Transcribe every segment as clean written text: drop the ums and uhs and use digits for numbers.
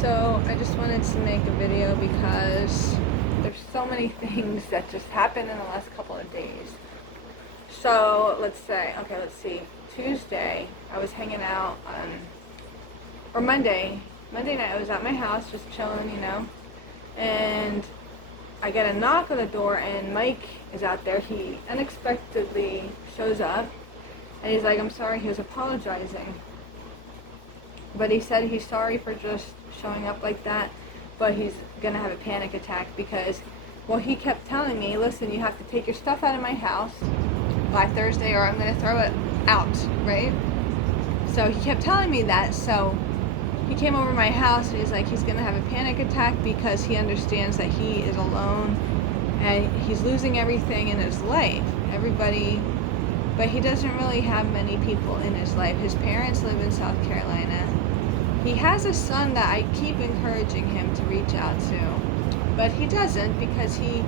So I just wanted to make a video because there's so many things that just happened in the last couple of days. So let's see. Tuesday, I was hanging out, or Monday night I was at my house just chilling, and I get a knock on the door and Mike is out there. He unexpectedly shows up and he's like, I'm sorry, he was apologizing. But he said he's sorry for just showing up like that, but he's going to have a panic attack because, well, he kept telling me, listen, you have to take your stuff out of my house by Thursday or I'm going to throw it out, right? So he kept telling me that, so he came over to my house and he's like, he's going to have a panic attack because he understands that he is alone and he's losing everything in his life. Everybody, but he doesn't really have many people in his life. His parents live in South Carolina. He has a son that I keep encouraging him to reach out to, but he doesn't because he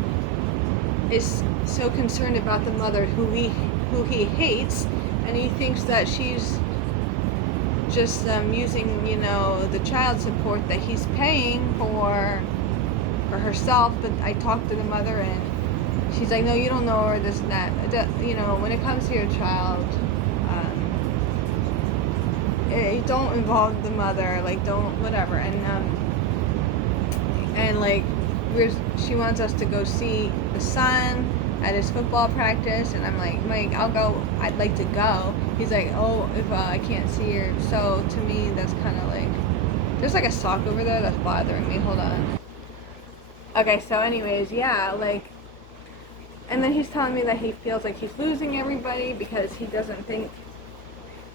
is so concerned about the mother who he hates, and he thinks that she's just using, the child support that he's paying for herself. But I talked to the mother and she's like, no, you don't know her, this and that. When it comes to your child, don't involve the mother, don't, whatever. She wants us to go see the son at his football practice, and I'm like, Mike, I'll go, I'd like to go. He's like, oh, if I can't see her. So to me, that's kind of like, there's like a sock over there that's bothering me. Hold on. Okay, so anyways, yeah, and then he's telling me that he feels like he's losing everybody because he doesn't think,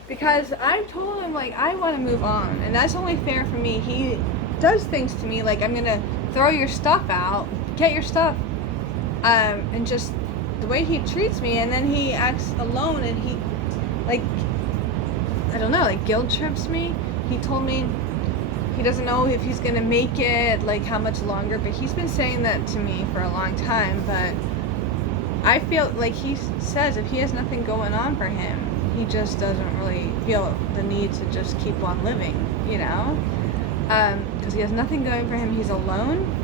because I told him, I want to move on, and that's only fair for me. He does things to me, I'm going to throw your stuff out, get your stuff, and just the way he treats me, and then he acts alone, and he, I don't know, guilt trips me. He told me he doesn't know if he's going to make it, how much longer, but he's been saying that to me for a long time, but I feel like he says if he has nothing going on for him, he just doesn't really feel the need to just keep on living, because he has nothing going for him. He's alone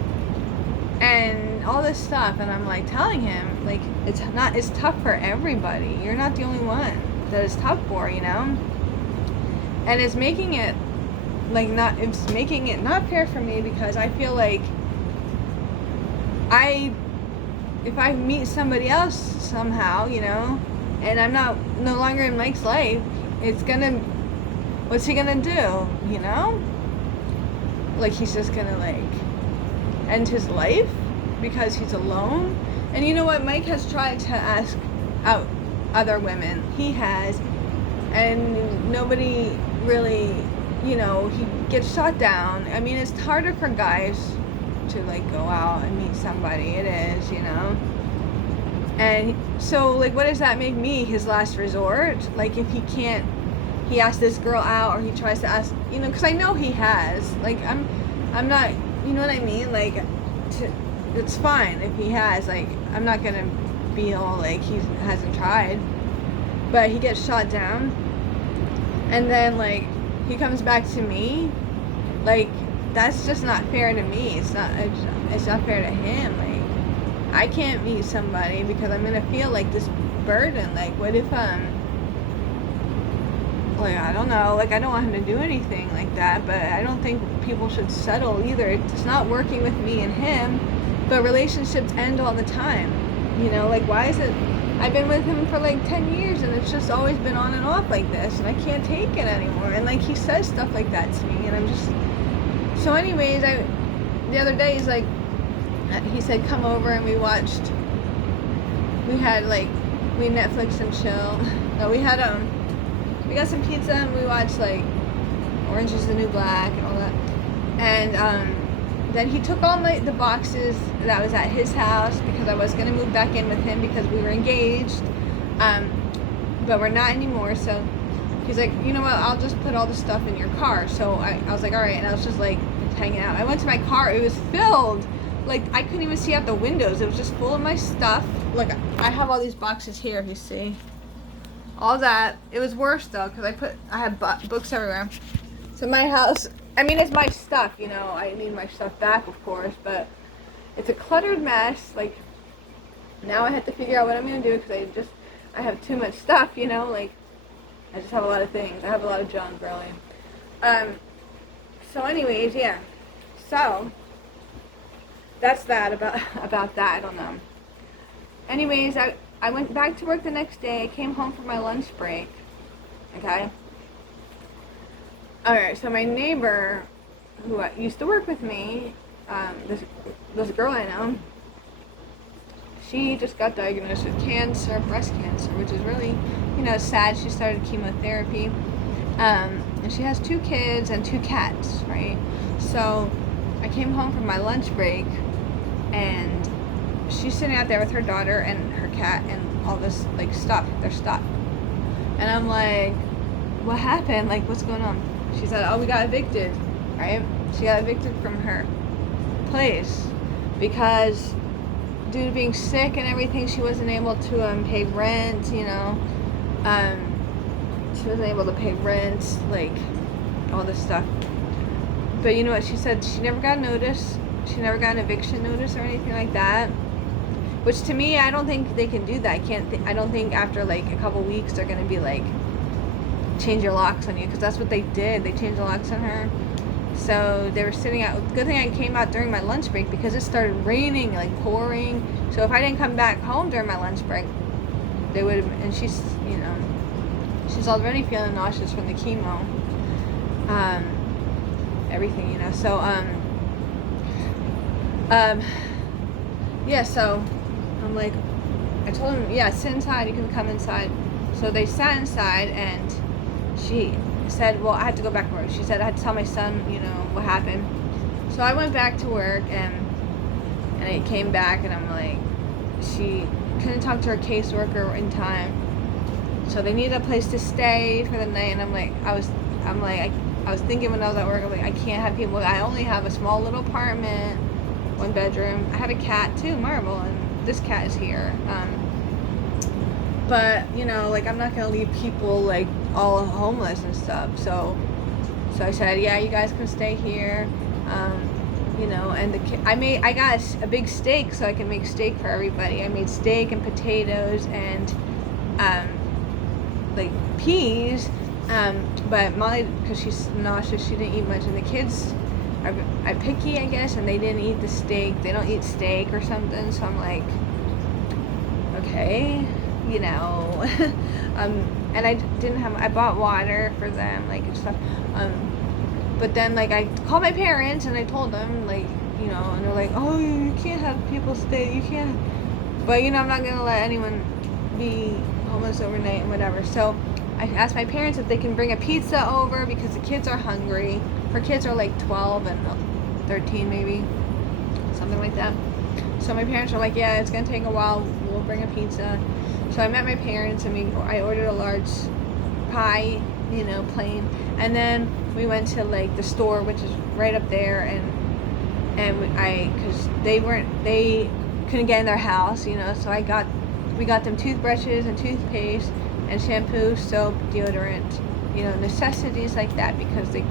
and all this stuff, and I'm telling him it's tough for everybody. You're not the only one that it's tough for, and it's making it not fair for me, because I feel like if I meet somebody else somehow, and I'm no longer in Mike's life, what's he gonna do, he's just gonna end his life because he's alone. And you know what, Mike has tried to ask out other women, he has, and nobody really, he gets shot down. I mean, it's harder for guys to go out and meet somebody, it is, and so what does that make me, his last resort? If he can't, he asks this girl out, or he tries to ask, because I know he has, I'm not, you know what I mean, it's fine if he has, I'm not gonna be all he hasn't tried, but he gets shot down, and then he comes back to me, that's just not fair to me. It's not fair to him. I can't meet somebody because I'm gonna feel this burden. What if I don't know, I don't want him to do anything like that, but I don't think people should settle either. It's not working with me and him, but relationships end all the time. Why is it, I've been with him for 10 years and it's just always been on and off like this, and I can't take it anymore. And he says stuff like that to me, and I'm just, so anyways, the other day he said come over, and we had we Netflix and chill. No, we got some pizza and we watched Orange is the New Black and all that. And then he took all the boxes that was at his house, because I was going to move back in with him because we were engaged, but we're not anymore. So he's like, you know what, I'll just put all the stuff in your car. So I was like, all right, and I was just hanging out. I went to my car, it was filled, I couldn't even see out the windows. It was just full of my stuff. I have all these boxes here, if you see all that. It was worse though, because I had books everywhere. So my house I mean, it's my stuff, you know, I need my stuff back, of course, but it's a cluttered mess. Like, now I have to figure out what I'm going to do because I have too much stuff, you know, like, I just have a lot of things. I have a lot of junk, really. So anyways, yeah. So, that's that about that, I don't know. Anyways, I went back to work the next day. I came home for my lunch break. Okay? Alright, so my neighbor, who used to work with me, this girl I know, she just got diagnosed with cancer, breast cancer, which is really, you know, sad. She started chemotherapy. And she has 2 kids and 2 cats, right? So I came home from my lunch break, and she's sitting out there with her daughter and her cat and all this, like, stuff, their stuff. And I'm like, what happened? Like, what's going on? She said, oh, we got evicted, right? She got evicted from her place because due to being sick and everything, she wasn't able to pay rent, you know. She wasn't able to pay rent, like, all this stuff. But you know what? She said she never got a notice. She never got an eviction notice or anything like that. Which, to me, I don't think they can do that. I don't think after, like, a couple weeks they're going to be, like, change your locks on you, because that's what they did. They changed the locks on her. So they were sitting out. Good thing I came out during my lunch break because it started raining, like pouring. So if I didn't come back home during my lunch break, they would have. And she's, you know, she's already feeling nauseous from the chemo. Everything, you know. So yeah. So I'm like, I told him, yeah, sit inside. You can come inside. So they sat inside, and she said, well, I had to go back to work. She said I had to tell my son, you know, what happened. So I went back to work, and I came back, and I'm like, she couldn't talk to her caseworker in time. So they needed a place to stay for the night, and I was thinking when I was at work, I'm like, I can't have people. I only have a small little apartment, 1 bedroom. I have a cat too, Marvel, and this cat is here. But, you know, like, I'm not going to leave people, like, all homeless and stuff. So I said, yeah, you guys can stay here. You know, and I got a big steak so I can make steak for everybody. I made steak and potatoes and, like, peas. But Molly, because she's nauseous, she didn't eat much. And the kids are picky, I guess, and they didn't eat the steak. They don't eat steak or something. So I'm like, okay. You know, and I bought water for them, like, and stuff, but then, like, I called my parents, and I told them, like, you know, and they're like, oh, you can't have people stay, you can't, but, you know, I'm not gonna let anyone be homeless overnight and whatever. So I asked my parents if they can bring a pizza over, because the kids are hungry. Her kids are, like, 12 and 13, maybe, something like that. So my parents are like, yeah, it's gonna take a while, we'll bring a pizza. So I met my parents, and I ordered a large pie, you know, plain, and then we went to, like, the store, which is right up there, because they couldn't get in their house, you know, so we got them toothbrushes and toothpaste and shampoo, soap, deodorant, you know, necessities like that, because they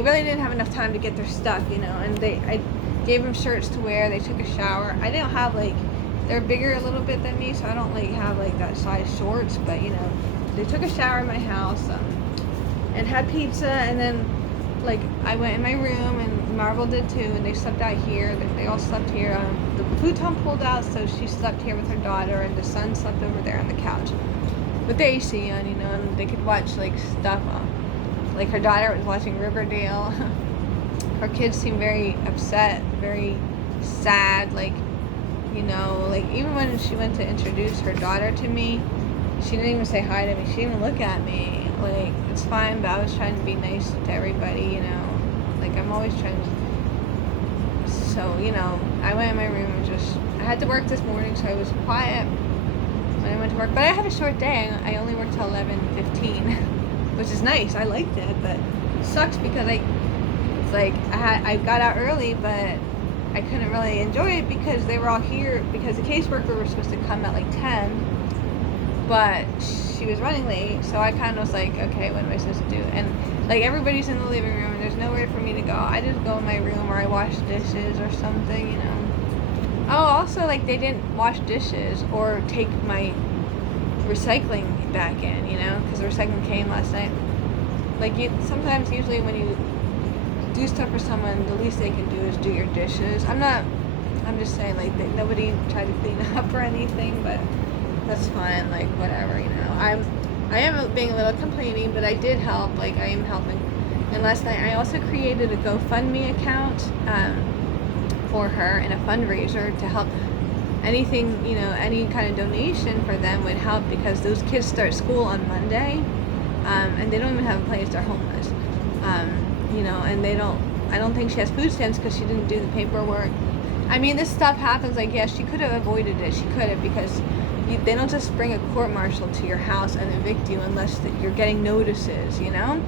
really didn't have enough time to get their stuff, you know, and I gave them shirts to wear. They took a shower. I didn't have, like, they're bigger a little bit than me, so I don't, like, have, like, that size shorts, but, you know, they took a shower in my house, and had pizza, and then, like, I went in my room, and Marvel did too, and they slept out here. They all slept here. The futon pulled out, so she slept here with her daughter, and the son slept over there on the couch with the AC on, you know, and they could watch, like, stuff. Like, her daughter was watching Riverdale. Her kids seemed very upset, very sad, like, you know, like, even when she went to introduce her daughter to me, she didn't even say hi to me. She didn't even look at me. Like, it's fine, but I was trying to be nice to everybody, you know. Like, I'm always trying to. So, you know, I went in my room and I had to work this morning, so I was quiet when I went to work. But I had a short day. I only worked till 11:15, which is nice. I liked it, but it sucks because it's like I got out early, but I couldn't really enjoy it because they were all here, because the caseworker was supposed to come at like 10, but she was running late, so I kind of was like, okay, what am I supposed to do? And like everybody's in the living room and there's nowhere for me to go. I just go in my room or I wash dishes or something, you know. Oh, also, like, they didn't wash dishes or take my recycling back in, you know, because the recycling came last night. Like, sometimes, usually when you do stuff for someone, the least they can do is do your dishes. I'm just saying, like, nobody tried to clean up or anything, but that's fine, like, whatever, you know. I am being a little complaining, but I did help, like, I am helping. And last night, I also created a GoFundMe account, for her and a fundraiser to help anything, you know, any kind of donation for them would help, because those kids start school on Monday, and they don't even have a place, they're homeless, you know, and I don't think she has food stamps because she didn't do the paperwork. I mean, this stuff happens, like, yes, she could have avoided it, she could have, because they don't just bring a court martial to your house and evict you unless you're getting notices, you know.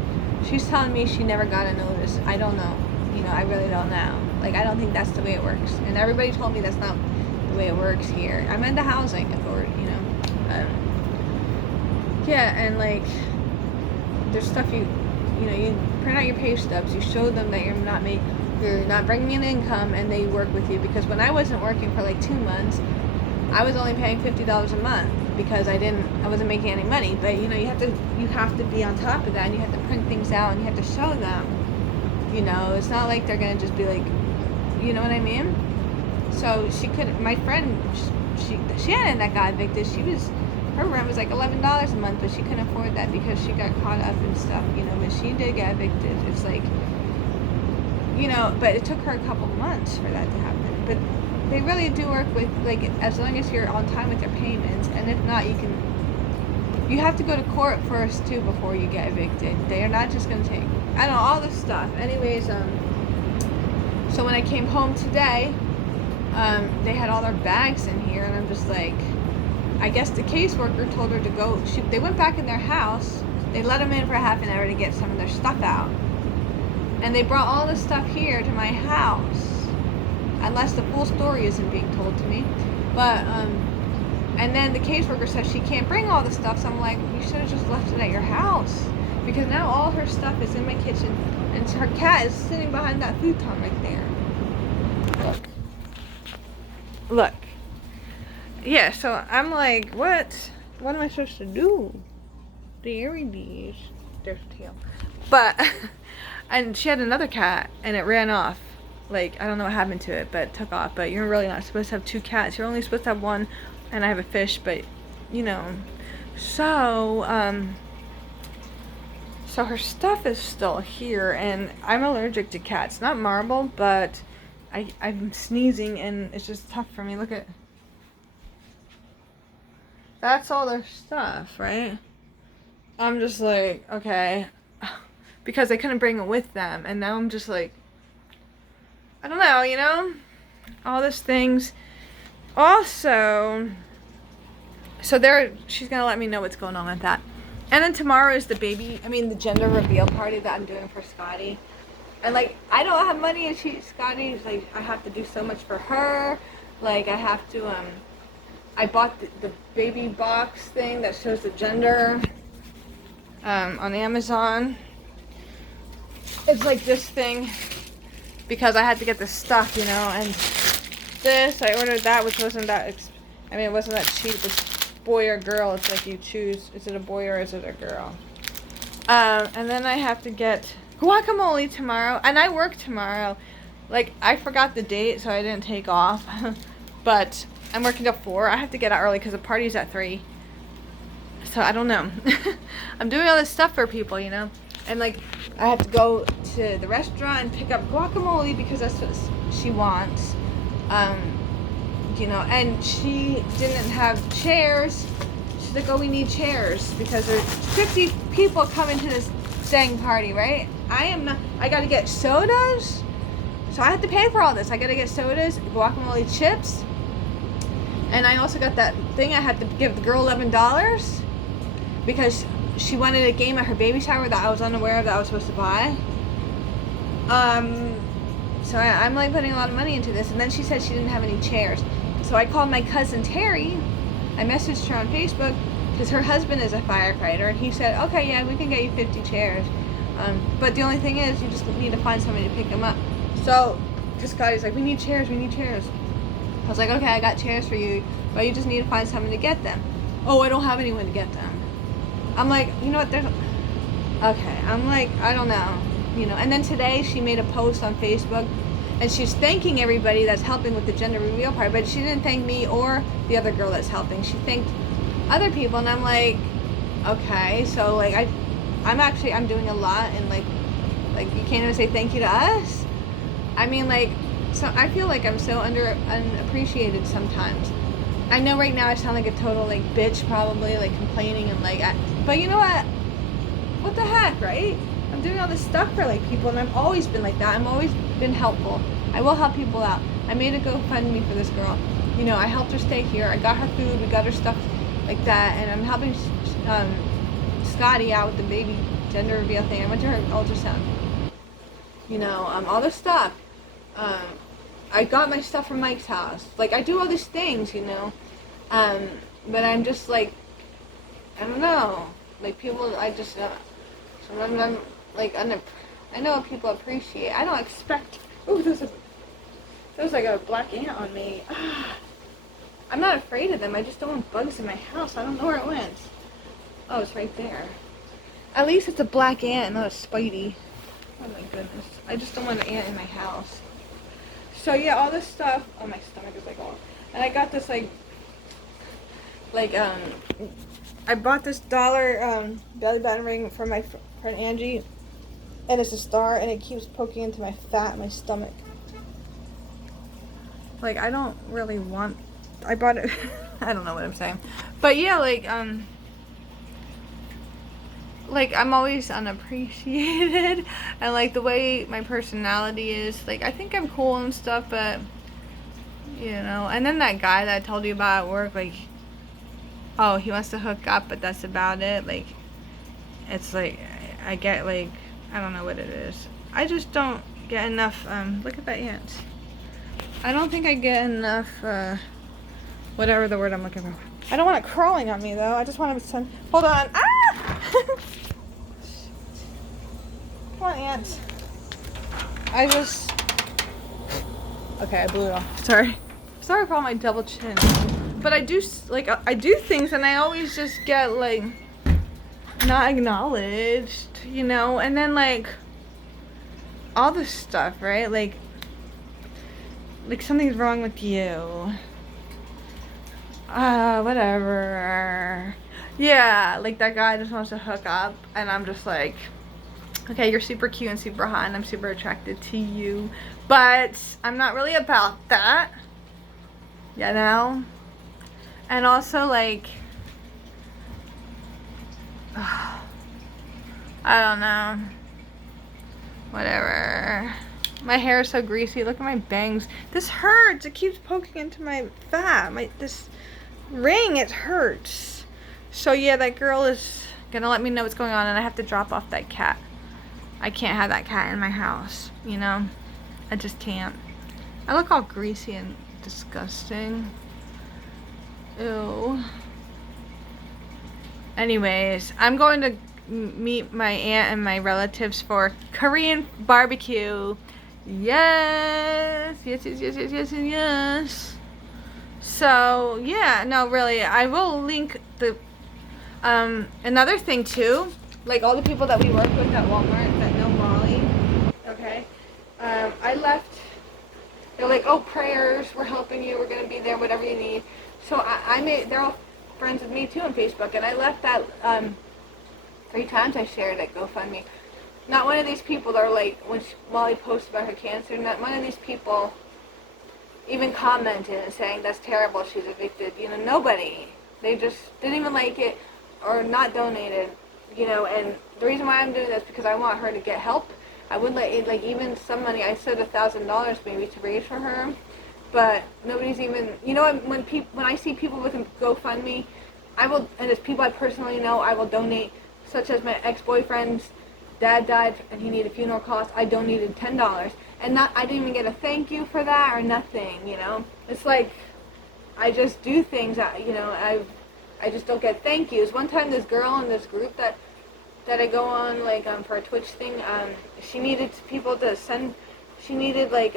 She's telling me she never got a notice. I don't know, you know, I really don't know. Like, I don't think that's the way it works. And everybody told me that's not the way it works here. I'm in the housing authority, you know. Yeah, and like, there's stuff you know, you print out your pay stubs, you show them that you're not bringing in income, and they work with you. Because when I wasn't working for like 2 months, I was only paying $50 a month because I wasn't making any money. But you know, you have to be on top of that, and you have to print things out, and you have to show them. You know, it's not like they're gonna just be like, you know what I mean? So my friend, Shannon, that got evicted, her rent was like $11 a month, but she couldn't afford that because she got caught up in stuff, you know, but she did get evicted. It's like, you know, but it took her a couple months for that to happen. But they really do work with, like, as long as you're on time with your payments, and if not, you have to go to court first too before you get evicted. They are not just going to take, I don't know, all this stuff. Anyways, so when I came home today, they had all their bags in here, and I'm just like, I guess the caseworker told her to go. They went back in their house. They let them in for half an hour to get some of their stuff out, and they brought all the stuff here to my house. Unless the full story isn't being told to me, but and then the caseworker says she can't bring all the stuff. So I'm like, you should have just left it at your house, because now all her stuff is in my kitchen, and her cat is sitting behind that futon right there. Look. Yeah, so I'm like, what am I supposed to do? There it is. There's a tail. But, and she had another cat, and it ran off. Like, I don't know what happened to it, but it took off. But you're really not supposed to have 2 cats. You're only supposed to have 1, and I have a fish, but, you know. So her stuff is still here, and I'm allergic to cats. Not marble, but I'm sneezing, and it's just tough for me. Look at, that's all their stuff, right? I'm just like, okay, because they couldn't bring it with them, and now I'm just like, I don't know, you know, all these things. Also, so she's gonna let me know what's going on with that. And then tomorrow is the gender reveal party that I'm doing for Scotty. And like, I don't have money, and Scotty's like, I have to do so much for her. Like, I have to, I bought the baby box thing that shows the gender, on Amazon. It's like this thing, because I had to get this stuff, you know, and this, I ordered that, which wasn't that, it wasn't that cheap. It's boy or girl. It's like you choose, is it a boy or is it a girl? And then I have to get guacamole tomorrow, and I work tomorrow. Like, I forgot the date, so I didn't take off, but I'm working till 4. I have to get out early because the party's at 3. So I don't know. I'm doing all this stuff for people, you know, and like, I have to go to the restaurant and pick up guacamole because that's what she wants. You know, and she didn't have chairs. She's like, oh, we need chairs because there's 50 people coming to this dang party, right? I gotta get sodas, so I have to pay for all this. I gotta get sodas, guacamole, chips, and I also got that thing I had to give the girl $11 because she wanted a game at her baby shower that I was unaware of that I was supposed to buy. So I'm like putting a lot of money into this, and then she said she didn't have any chairs. So I called my cousin Terry. I messaged her on Facebook. because her husband is a firefighter, and he said, okay, yeah, we can get you 50 chairs. But the only thing is, you just need to find somebody to pick them up. So this guy's like, we need chairs. I was like, okay, I got chairs for you, but you just need to find someone to get them. Oh, I don't have anyone to get them. I'm like, you know what, okay, I'm like, I don't know, and then today she made a post on Facebook, and she's thanking everybody that's helping with the gender reveal part, but she didn't thank me or the other girl that's helping. She thanked other people, and I'm like, okay, so like I'm doing a lot, and like you can't even say thank you to us. I mean, like, so I feel like I'm so unappreciated sometimes. I know right now I sound like a total like bitch, probably like complaining and like, but you know what the heck, right? I'm doing all this stuff for like people, and I've always been like that. I've always been helpful. I will help people out. I made a GoFundMe for this girl. I helped her stay here. I got her food. We got her stuff like that, and I'm helping Scotty out with the baby gender reveal thing. I went to her ultrasound. All this stuff. I got my stuff from Mike's house. Like, I do all these things, but I'm just like, I don't know. Like, people, I just, sometimes I'm like, I know people appreciate. I don't expect. Ooh, there's like a black ant on me. I'm not afraid of them. I just don't want bugs in my house. I don't know where it went. Oh, it's right there. At least it's a black ant and not a spidey. Oh my goodness. I just don't want an ant in my house. So yeah, all this stuff. Oh, my stomach is like all. And I got this I bought this dollar belly button ring for my friend Angie, and it's a star, and it keeps poking into my fat, my stomach. Like, I don't really want. I bought it. I don't know what I'm saying, but yeah, like I'm always unappreciated, and like the way my personality is, like I think I'm cool and stuff, but and then that guy that I told you about at work, like, oh, he wants to hook up, but that's about it. Like, it's like I get like, I don't know what it is. I just don't get enough, look at that ant. I don't think I get enough, whatever the word I'm looking for. I don't want it crawling on me though. I just want to hold on. Ah! Come on, ant. Okay, I blew it off. Sorry for all my double chin. But I do, like, I do things, and I always just get, like, not acknowledged, and then, like, all this stuff, right? Like something's wrong with you. Whatever. Yeah, like, that guy just wants to hook up, and I'm just like, okay, you're super cute and super hot, and I'm super attracted to you, but I'm not really about that, And also, like, I don't know. Whatever. My hair is so greasy. Look at my bangs. This hurts. It keeps poking into my fat. This ring, it hurts. So yeah, that girl is gonna let me know what's going on, and I have to drop off that cat. I can't have that cat in my house, I just can't. I look all greasy and disgusting. Ew. Anyways, I'm going to meet my aunt and my relatives for Korean barbecue. Yes. So yeah, no, really, I will link the another thing too, like all the people that we work with at Walmart that know Molly. Okay, I left. They're like, oh, prayers, we're helping you, we're gonna be there, whatever you need. So they're all friends with me too on Facebook, and I left that 3 times I shared at GoFundMe. Not one of these people are like, when Molly posts about her cancer, not one of these people even commented and saying that's terrible, she's evicted. Nobody. They just didn't even like it or not donated. And the reason why I'm doing this is because I want her to get help. I would like even some money. I said $1,000 maybe to raise for her, but nobody's even. When I see people with a GoFundMe, I will, and it's people I personally know, I will donate. Such as my ex-boyfriend's dad died and he needed funeral costs. I donated $10, and I didn't even get a thank you for that or nothing. It's like I just do things that I just don't get thank yous. One time, this girl in this group that I go on, like, for a Twitch thing, she needed people to send, she needed, like,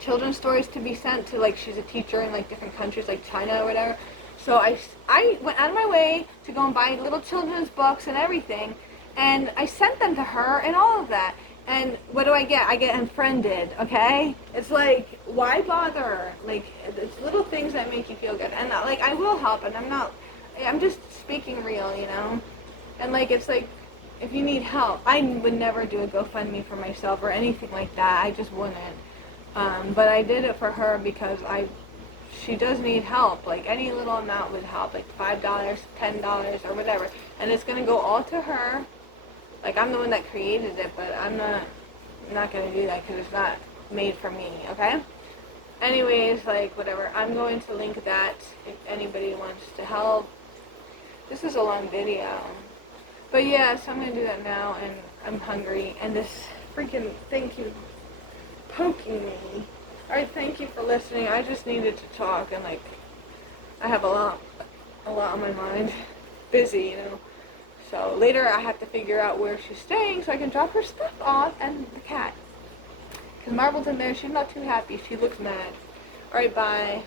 children's stories to be sent to, like, she's a teacher in, like, different countries, like China or whatever. So I went out of my way to go and buy little children's books and everything, and I sent them to her and all of that. And what do I get? I get unfriended, okay? It's like, why bother? Like, it's little things that make you feel good. And, like, I will help, and I'm just speaking real, you know? And, like, it's like, if you need help, I would never do a GoFundMe for myself or anything like that. I just wouldn't. But I did it for her because she does need help. Like, any little amount would help, like $5, $10, or whatever. And it's going to go all to her. Like, I'm the one that created it, but I'm not going to do that because it's not made for me, okay? Anyways, like, whatever. I'm going to link that if anybody wants to help. This is a long video. But yeah, so I'm going to do that now, and I'm hungry. And this freaking thing keeps poking me. Alright, thank you for listening. I just needed to talk, and, like, I have a lot on my mind. Busy, you know. So later I have to figure out where she's staying so I can drop her stuff off and the cat. Because Marble's in there. She's not too happy. She looks mad. Alright, bye.